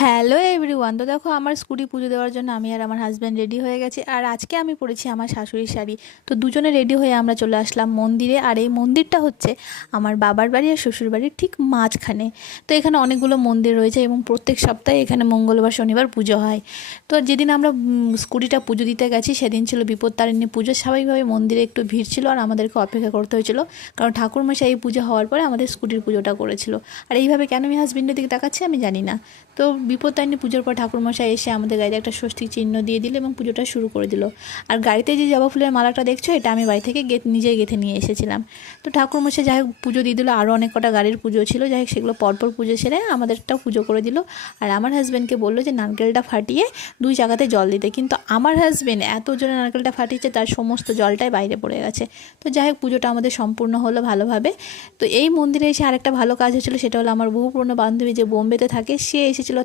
Hello everyone, তো দেখো আমার স্কুটি পুজো দেওয়ার জন্য আমি আর আমার হাজব্যান্ড রেডি হয়ে গেছি। আর আজকে আমি পরেছি আমার শাশুড়ির শাড়ি। তো দুজনে রেডি হয়ে আমরা চলে আসলাম মন্দিরে। আর এই মন্দিরটা হচ্ছে আমার বাবার বাড়ি আর শ্বশুর বাড়ির ঠিক মাঝখানে। তো এখানে অনেকগুলো মন্দির রয়েছে এবং প্রত্যেক সপ্তাহে এখানে মঙ্গলবার শনিবার পুজো হয়। তো যেদিন আমরা স্কুটিটা পুজো দিতে গেছি সেদিন ছিল বিপত্তারিণী পুজো। স্বাভাবিকভাবে মন্দিরে একটু ভিড় ছিল আর আমাদেরকে অপেক্ষা করতে হয়েছিল, কারণ ঠাকুরমশাই এই পুজো হওয়ার পরে আমাদের স্কুটির পুজোটা করেছিল। আর এইভাবে কেন আমি হাজব্যান্ডের দিকে তাকাচ্ছি আমি জানি না। তো বিপত্তারিণী পুজোর পর ঠাকুরমশাই এসে আমাদের গাড়িতে একটা স্বস্তিক চিহ্ন দিয়ে দিল এবং পুজোটা শুরু করে দিল। আর গাড়িতে যে জবা ফুলের মালাটা দেখছো, এটা আমি বাড়ি থেকে নিজেই গেঁথে নিয়ে এসেছিলাম। তো ঠাকুরমশাই যাই হোক পুজো দিয়ে দিল। আরও অনেক কটা গাড়ির পুজো ছিল, যাই হোক সেগুলো পরপর পুজো সেরে আমাদেরটাও পুজো করে দিল। আর আমার হাজব্যান্ডকে বললো যে নারকেলটা ফাটিয়ে দুই জায়গাতে জল দিতে, কিন্তু আমার হাজব্যান্ড এত জোরে নারকেলটা ফাটিয়েছে তার সমস্ত জলটাই বাইরে পড়ে গেছে। তো যাই হোক পুজোটা আমাদের সম্পূর্ণ হলো ভালোভাবে। তো এই মন্দিরে এসে আরেকটা ভালো কাজ হয়েছিল, সেটা হলো আমার বহু পুরনো বান্ধবী যে বোম্বেতে থাকে সে এসেছিলো